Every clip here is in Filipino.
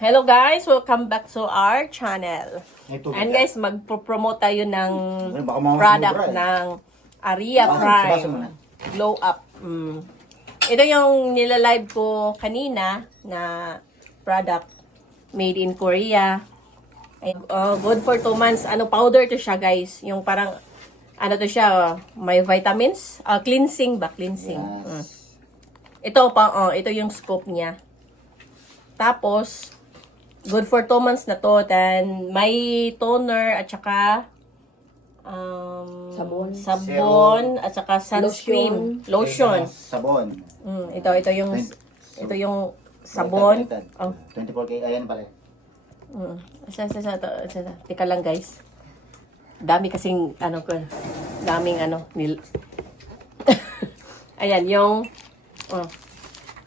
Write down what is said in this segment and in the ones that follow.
Hello guys, welcome back to our channel. Ito, And guys, magpo-promote tayo ng product eh. ng Aria Prime. Glow Up. Mm. Ito yung nilalive ko kanina na product made in Korea. Uh, good for 2 months. Ano, powder to siya guys. Yung parang, ano to siya, uh, may vitamins. Uh, cleansing ba? Cleansing. Mm. Yes. Ito pa, oh, ito yung scope niya. Tapos, good for 2 months na to. Then, may toner at saka um, Sabon. sabon at saka sunscreen. Lotion. Sabon. Mm, ito, ito yung, ito yung sabon. Oh, baliktad. 24K, ayan pala. mm. Isa, ito, isa, isa. Teka lang guys. Dami kasing, ano ko, daming ano, nil... Ayan, yung, oh,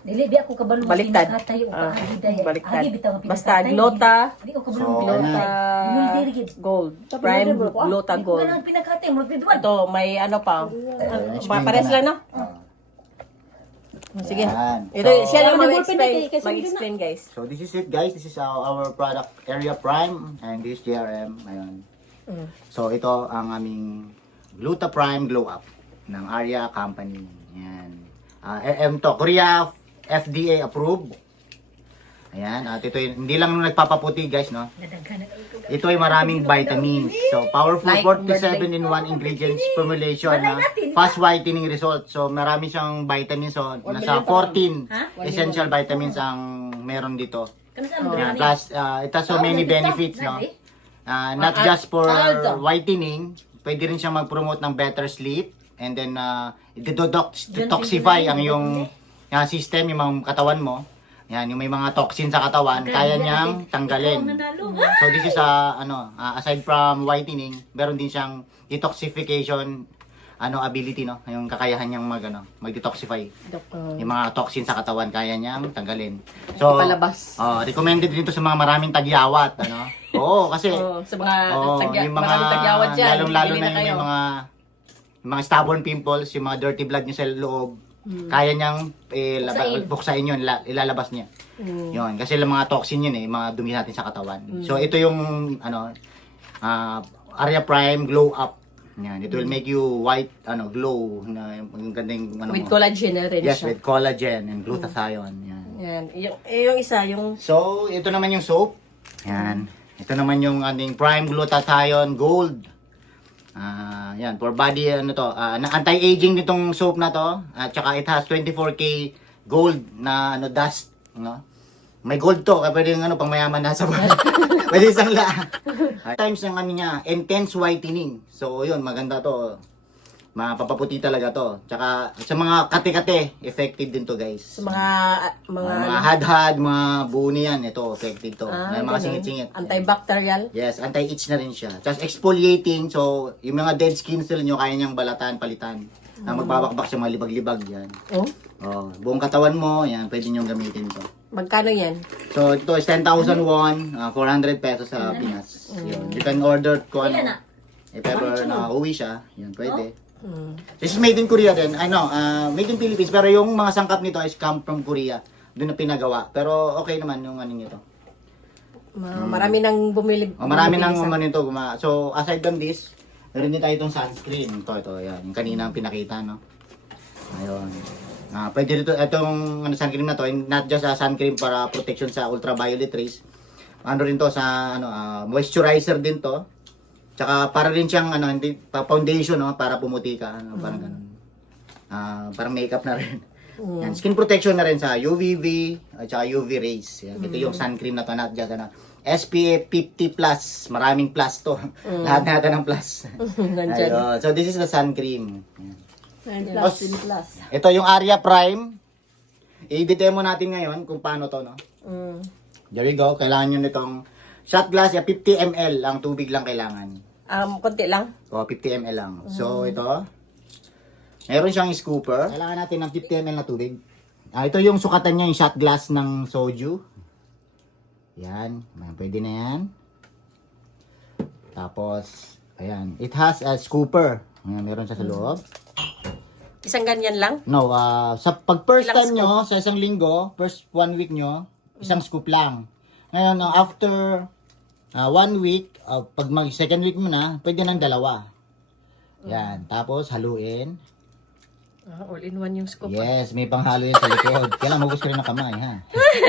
Dili di ako kabalo Baliktad. pinakatay o Ah, kaagi daya. baliktad. Agi bitaw nga Basta, pinakatay. glota. Di ko kabalo. So, Glota. Gold. Prime Glota Gold. ganang pinakatay mo bidwan. Ito, may ano pa. Uh, explain pares lang, no? Ah. Sige. Yan. Ito, So- siya lang Ano, mag-explain, mag-explain guys. So this is it guys, this is our, our product area prime and this JRM. Ayun. Mm. So ito ang aming Gluta Prime Glow Up ng Arya Company. Yan. Ah, RM to, Korea FDA approved. Ayan, at ito yun- hindi lang nagpapaputi guys, no? Ito. Ay maraming vitamins. So, powerful Like 47 in 1 ingredients formulation na fast whitening result. So, marami siyang vitamins. So, nasa 14 essential vitamins ang meron dito. Yeah, plus, uh, it has so many benefits, no? Uh, not just for whitening, pwede rin siyang mag-promote ng better sleep and then uh, detox- detoxify ang yung uh, system, yung mga katawan mo. Yan, yung may mga toxin sa katawan, kaya niyang tanggalin. So this is a ano, uh, aside from whitening, meron din siyang detoxification ano ability no, yung kakayahan niyang mag ano, mag-detoxify. Yung mga toxin sa katawan kaya niyang tanggalin. So Palabas. Oh, recommended din to sa mga maraming tagyawat, ano? Oo, kasi oh, sa mga Oo, tagya, yung mga tagyawat dyan. lalong-lalo bili na yung may mga yung mga stubborn pimples, yung mga dirty blood niya sa loob. Kaya niyang eh, laba, Buksain. yun, la- ilalabas niya. Mm. Yun, kasi yung mga toxin yun eh, mga dumi natin sa katawan. So ito yung ano ah Area Prime Glow Up. Yan, it will make you white, ano, glow na yung gandang ano With mo. collagen na rin Yes, siya. with collagen and glutathione. Yan. Yan. Yung, eh, yung isa, yung So, ito naman yung soap. Yan. Ito naman yung ating Prime Glutathione Gold. Ah, yan, for body ano to, ah, na anti-aging nitong soap na to. At saka it has 24K gold na ano dust, no? May gold to, kaya pwede yung ano pang mayaman na sa Pwede isang la. Times ng ano niya, intense whitening. So, yun, maganda to. Mapapaputi talaga to. Tsaka sa mga kate-kate, effective din to, guys. sa mga, mga, Mga, mga hadhad, mga buni yan, ito, effective to. Ah, May mga ganun. singit-singit. Antibacterial. Yes, anti-itch na rin siya. Tapos exfoliating, so yung mga dead skin cell nyo, kaya niyang balatan, palitan. Na magbabakbak siya mga libag-libag yan. Oh, Oh, buong katawan mo, yan, pwede niyong gamitin to. magkano yan? So, ito is 10,000 won, ah, 400 pesos sa Pinas. Yun. You can order ko ano. na? If ever na uwi siya, yan, pwede. Mm. This is made in Korea din. Ano, ah, made in Philippines, pero yung mga sangkap nito is come from Korea. Doon na pinagawa. Pero okay naman yung ano nito. Ma- Marami nang bumili. Oh, marami nang sa- umano nito. So, aside from this, meron din tayo itong sunscreen. Ito, ito, yan. Yung kanina ang pinakita, no? Ayun. Ah, pwede dito, itong ano, sunscreen na to, not just a sunscreen para protection sa ultraviolet rays. Ano rin to sa, ano, ah, moisturizer din to. Tsaka para rin siyang, ano, hindi, pa foundation, no? Para pumuti ka, ano, parang ganun. Ah, parang makeup na rin. Yan, skin protection na rin sa UVV at saka UV rays. Yan, ito yung sun cream na to, not just ano, SPF 50 plus, maraming plus to. Lahat na natin ng plus. Nandyan. Ayun. So this is the sun cream. Yan. Plus in plus. Ito yung Aria Prime. I-demo natin ngayon kung paano to, no? Mm. There we go. Kailangan nyo nitong shot glass, ya 50 ml ang tubig lang kailangan. Um, konti lang. O, 50 ml lang. So, ito. Meron siyang scooper. Kailangan natin ng 50 ml na tubig. Ah, ito yung sukatan niya, yung shot glass ng soju. Yan. Pwede na yan. Tapos, ayan. It has a scooper. Ayan, meron siya sa loob. Isang ganyan lang. No, ah, sa pag first Ilang time nyo, sa isang linggo, first one week nyo, isang scoop lang. Ngayon, no, after ah, one week, ah, pag mag second week mo na, pwede ng dalawa. Yan. Tapos, haluin. Ah, all in one yung scoop. Yes, may panghalo yun sa likod. Kailangan magus ka rin ng kamay, ha?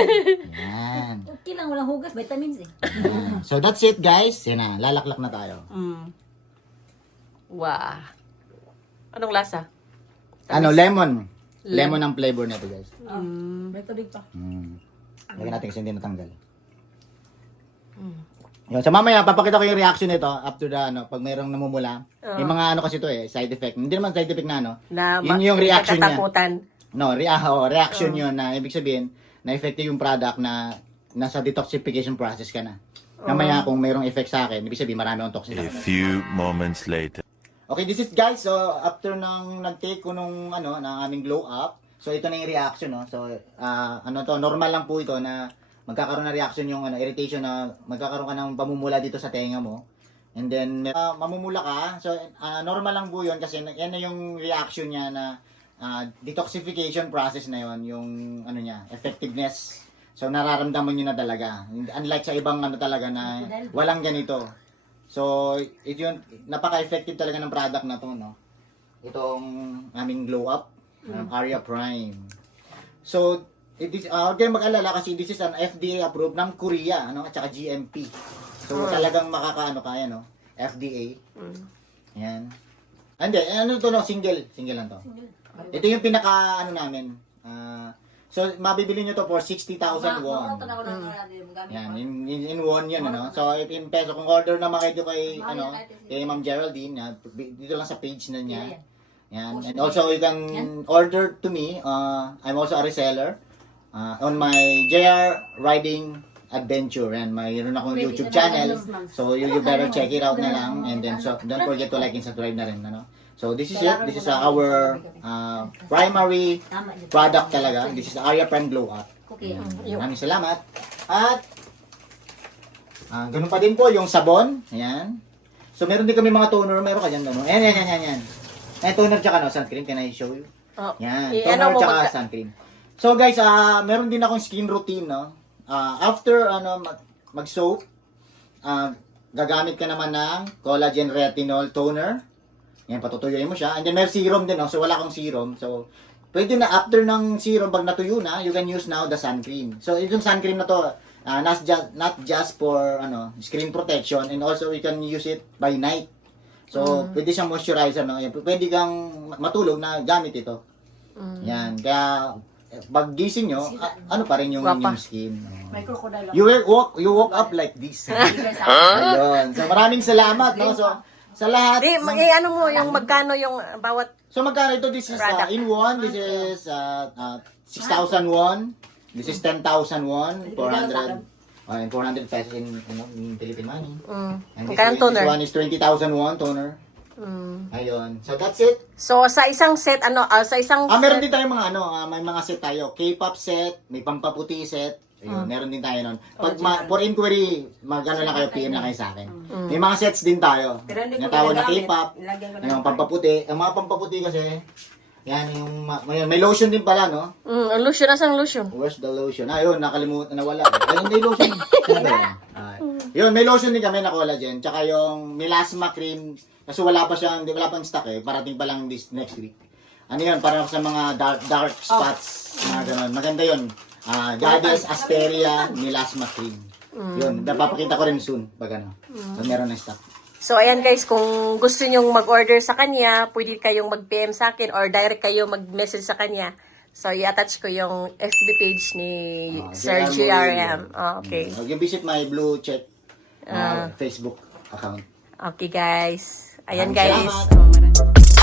Yan. Okay lang, walang hugas, vitamins eh. Yan. So, that's it, guys. Yan na. Lalaklak na tayo. Mm. Wow. Anong lasa? Ano, lemon. Lemon ang flavor nito, guys. Mm. May tubig pa. Mm. Lagyan natin kasi hindi natanggal. Mm. Yun. So mamaya, papakita ko yung reaction nito after the, ano, pag mayroong namumula. May mga ano kasi to eh, side effect. Hindi naman side effect na ano. Na Yun yung reaction niya. katatakutan. No, rea oh, reaction yun na ibig sabihin na effective yung product na nasa detoxification process ka na. Mamaya kung mayroong effect sa akin, ibig sabihin marami akong toxic. A few moments later. Okay, this is guys, so after nang nag-take ko nung ano, ng aming glow up, so ito na yung reaction, no. So ah, ano to, normal lang po ito na magkakaroon na reaction yung ano, irritation na magkakaroon ka ng pamumula dito sa tenga mo. And then ah, mamumula ka. So ah, normal lang po 'yon kasi yan na yung reaction niya na ah, detoxification process na 'yon, yung ano niya, effectiveness. So nararamdaman niyo na talaga. Unlike sa ibang ano talaga na walang ganito. So, ito yun, napaka-effective talaga ng product na to, no? Itong aming glow up, um, Aria Prime. So, it is, uh, huwag kayong mag-alala kasi this is an FDA approved ng Korea, ano, at saka GMP. So, talagang makakaano kaya, no? FDA. Mm. Yan. Hindi, ano to, no? Single. Single lang to. Ito yung pinaka, ano namin. ah, so, mabibili nyo to for 60,000 won. Yan, in, in, in won yun, ano? So, if in peso, kung order naman kayo kay, ano, kay Ma'am Geraldine, yan, dito lang sa page na niya. Yan. And also, you can order to me. Uh, I'm also a reseller uh, on my JR Riding Adventure. And mayroon akong YouTube channel. So, you, you better check it out na lang. And then, so, don't forget to like and subscribe na rin, ano? So, this is it. This is uh, our uh, primary Tama product talaga. This is the Aria Prime Glow Up. Okay. Ayan. Maraming salamat. At, ah, ganun pa din po yung sabon. Ayan. So, meron din kami mga toner. Meron ka dyan, no? Ayan, ayan, ayan, ayan. Ayan, toner tsaka no, sunscreen. Can I show you? Oh. Yan. Toner ano mo tsaka magka- sunscreen. So, guys, ah, meron din akong skin routine, no? Ah, after, ano, mag- mag-soap, ah, gagamit ka naman ng collagen retinol toner. Yan, patutuyuin mo siya. And then, may serum din, no? So, wala akong serum. So, pwede na after ng serum, pag natuyo na, you can use now the sun cream. So, itong sun cream na to, ah, not just not just for ano, screen protection and also you can use it by night. So, pwede siyang moisturizer no. Pwede kang matulog na gamit ito. Yan, kaya pag gising nyo, a- ano pa rin yung Guwapa. inyong skin. May crocodile You will walk, you walk up like this. Ayun. So, maraming salamat, no? So, sa lahat. Di, ng- mag, eh, ano mo, yung magkano yung bawat So magkano ito? This is uh, Product. in won. This is uh, uh, 6,000 won. This is 10,000 won. 400. Uh, 400 pesos in, in, in Philippine money. mm, And this, magkano this toner? one is 20,000 won toner. Mm. Ayun. So that's it. So, sa isang set, ano, ah, sa isang Ah, meron set, din tayo mga ano, ah, may mga set tayo. K-pop set, may pampaputi set. Ayun, meron din tayo nun. Pag ma- for inquiry, magano na kayo, PM na kayo sa akin. May mga sets din tayo. Pero hindi ko na. K-pop, yung ng- pampaputi. Ang mga pampaputi kasi, yan yung, ma- may, may lotion din pala, no? mm, ang lotion, asang lotion? Where's the lotion? Ah, yun, nakalimutan, nawala. Ayun, may lotion. Ano ba yun? Ah, yun, may lotion din kami na collagen. Tsaka yung melasma cream. Kasi wala pa siyang, di wala pang stock eh. Parating pa lang this next week. Ano yun, para sa mga dark, dark spots. Mga ganun. Maganda yun. Ah, Goddess Asteria Melasma Cream. Yun, napapakita ko rin soon pag ano. So, meron na stock. So, ayan guys, kung gusto nyong mag-order sa kanya, pwede kayong mag-PM sa akin or direct kayo mag-message sa kanya. So, i-attach ko yung FB page ni Ah, Sir JRM. GRM. Ah, okay. Mm, You visit my blue check ah, Facebook account. Okay guys. Ayan guys. salamat. Oh, maraming-